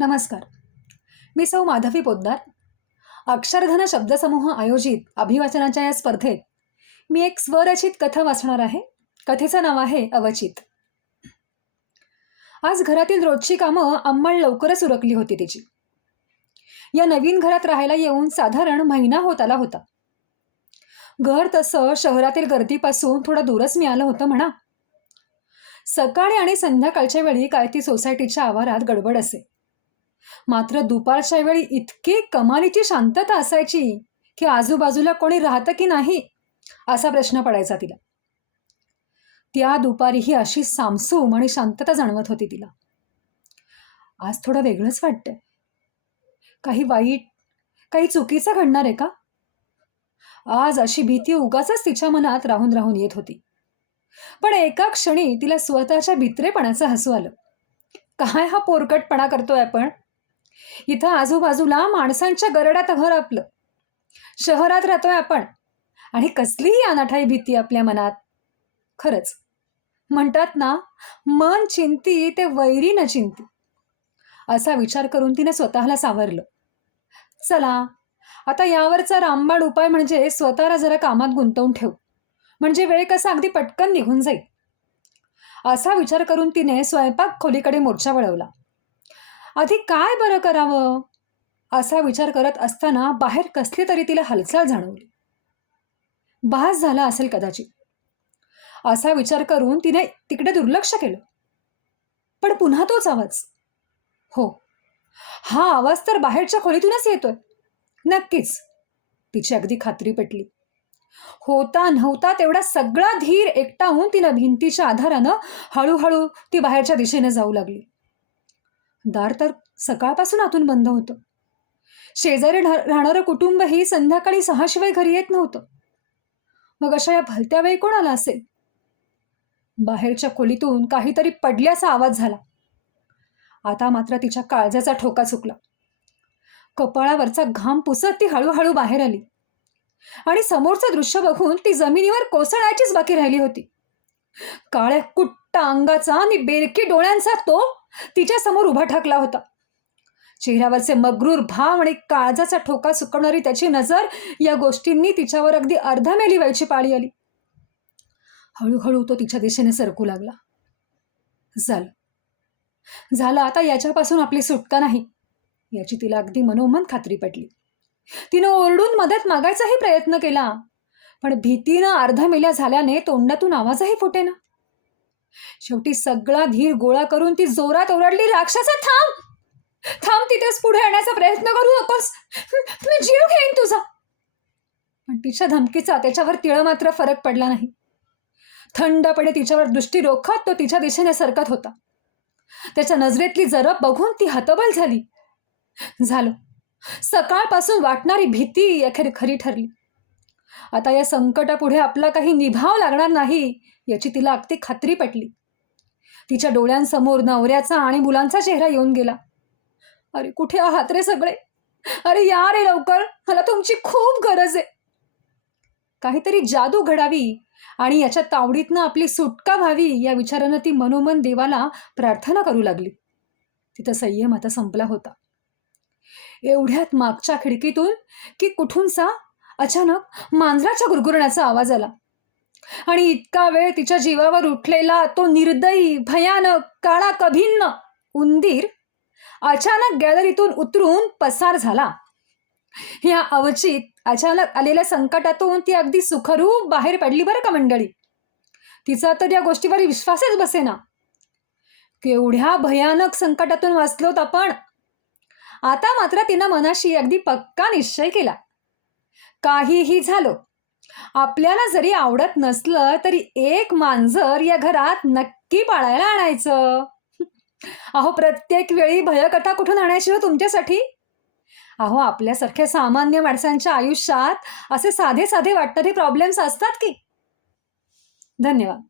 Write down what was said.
नमस्कार. मी सौ माधवी पोद्दार. अक्षरधन शब्दसमूह आयोजित अभिवाचनाच्या या स्पर्धेत मी एक स्वरचित कथा वाचणार आहे. कथेचं नाव आहे अवचित. आज घरातील रोजची कामं अंमळ लवकरच उरकली होती तिची. या नवीन घरात राहायला येऊन साधारण महिना होत आला होता. घर तसं शहरातील गर्दीपासून थोडं दूरच मिळालं होतं म्हणा. सकाळी आणि संध्याकाळच्या वेळी काय ती सोसायटीच्या आवारात गडबड असे, मात्र दुपारच्या वेळी इतकी कमालीची शांतता असायची की आजूबाजूला कोणी राहतं की नाही असा प्रश्न पडायचा तिला. त्या दुपारी ही अशी सामसूम आणि शांतता जाणवत होती तिला. आज थोडं वेगळंच वाटतंय. काही वाईट, काही चुकीचं घडणार आहे का? आज अशी भीती उगाचच तिच्या मनात राहून राहून येत होती. पण एका क्षणी तिला स्वतःच्या भित्रेपणाचं हसू आलं. काय हा पोरकटपणा करतोय आपण? इथं आजूबाजूला माणसांच्या गरडात घर आपलं. शहरात राहतोय आपण आणि कसलीही अनाठाई भीती आपल्या मनात. खरंच म्हणतात ना, मन चिंती ते वैरी न चिंती. असा विचार करून तिने स्वतःला सावरलं. चला आता यावरचा रामबाण उपाय म्हणजे स्वतःला जरा कामात गुंतवून ठेवू, म्हणजे वेळ कसा अगदी पटकन निघून जाईल. असा विचार करून तिने स्वयंपाक खोलीकडे मोर्चा वळवला. आधी काय बरं करावं असा विचार करत असताना बाहेर कसली तरी तिला हालचाल जाणवली. भास झाला असेल कदाचित असा विचार करून तिने तिकडे दुर्लक्ष केलं. पण पुन्हा तोच आवाज. हो, हा आवाज तर बाहेरच्या खोलीतूनच येतोय. नक्कीच, तिची अगदी खात्री पटली. होता नव्हता तेवढा सगळा धीर एकटावून तिनं भिंतीच्या आधारानं हळूहळू ती बाहेरच्या दिशेने जाऊ लागली. दार तर सकाळपासून आतून बंद होतं. शेजारी राहणारं कुटुंबही संध्याकाळी 6 शिवाय घरी येत नव्हतं. मग अशा या भलत्या वेळी कोण आला असेल? बाहेरच्या खोलीतून काहीतरी पडल्याचा आवाज झाला. आता मात्र तिच्या काळजाचा ठोका चुकला. कपाळावरचा घाम पुसत ती हळूहळू बाहेर आली आणि समोरचं दृश्य बघून ती जमिनीवर कोसळायचीच बाकी राहिली होती. काळ्या कुट्ट अंगाचा आणि बेरकी डोळ्यांचा तो तिच्या समोर उभा ठाकला होता. चेहऱ्यावरचे मग्रूर भाव आणि काळजाचा ठोका चुकवणारी त्याची नजर या गोष्टींनी तिच्यावर अगदी अर्धामेली व्हायची पाळी आली. हळूहळू तो तिच्या दिशेने सरकू लागला. झालं आता याच्यापासून आपली सुटका नाही याची तिला अगदी मनोमन खात्री पटली. तिनं ओरडून मदत मागायचाही प्रयत्न केला, पण भीतीनं अर्धामेल्या झाल्याने तोंडातून आवाजही फुटेना. शेवटी सगळा धीर गोळा करून ती जोरात ओरडली, राक्षसा थांब थांब, तिथेच पुढे येण्याचा प्रयत्न करू नकोस, मी जीव घेईन तुझा. पण तिच्या धमकीचा त्याच्यावर तिळ मात्र फरक पडला नाही. थंडपणे तिच्यावर दृष्टी रोखत तो तिच्या दिशेने सरकत होता. त्याच्या नजरेतली जरब बघून ती हतबल झाली. झालं, सकाळपासून वाटणारी भीती अखेर खरी ठरली. आता या संकटापुढे आपला काही निभाव लागणार नाही याची तिला अगदी खात्री पटली. तिच्या डोळ्यांसमोर नवऱ्याचा आणि मुलांचा चेहरा येऊन गेला. अरे कुठे आहात रे सगळे? अरे या रे लवकर, मला तुमची खूप गरज आहे. काहीतरी जादू घडावी आणि याच्या तावडीतनं आपली सुटका व्हावी या विचारानं ती मनोमन देवाला प्रार्थना करू लागली. तिचा संयम आता संपला होता. एवढ्यात मागच्या खिडकीतून की कुठूनसा अचानक मांजराच्या गुरगुरण्याचा आवाज आला आणि इतका वेळ तिच्या जीवावर उठलेला तो निर्दयी, भयानक, काळा कभिन्न उंदीर अचानक गॅलरीतून उतरून पसार झाला. या अवचित अचानक आलेल्या संकटातून ती अगदी सुखरूप बाहेर पडली बरं का मंडळी. तिचा तर या गोष्टीवर विश्वासच बसेना. केवढ्या भयानक संकटातून वाचलोत आपण. आता मात्र तिनं मनाशी अगदी पक्का निश्चय केला. काहीही झालं, आपल्याला जरी आवडत नसलं तरी एक मांजर या घरात नक्की पाळायला आणायचं. अहो प्रत्येक वेळी भयकथा कुठून आणायची हो तुमच्यासाठी? अहो आपल्यासारख्या सामान्य माणसांच्या आयुष्यात असे साधे साधे वाटणारे प्रॉब्लेम्स असतात की. धन्यवाद.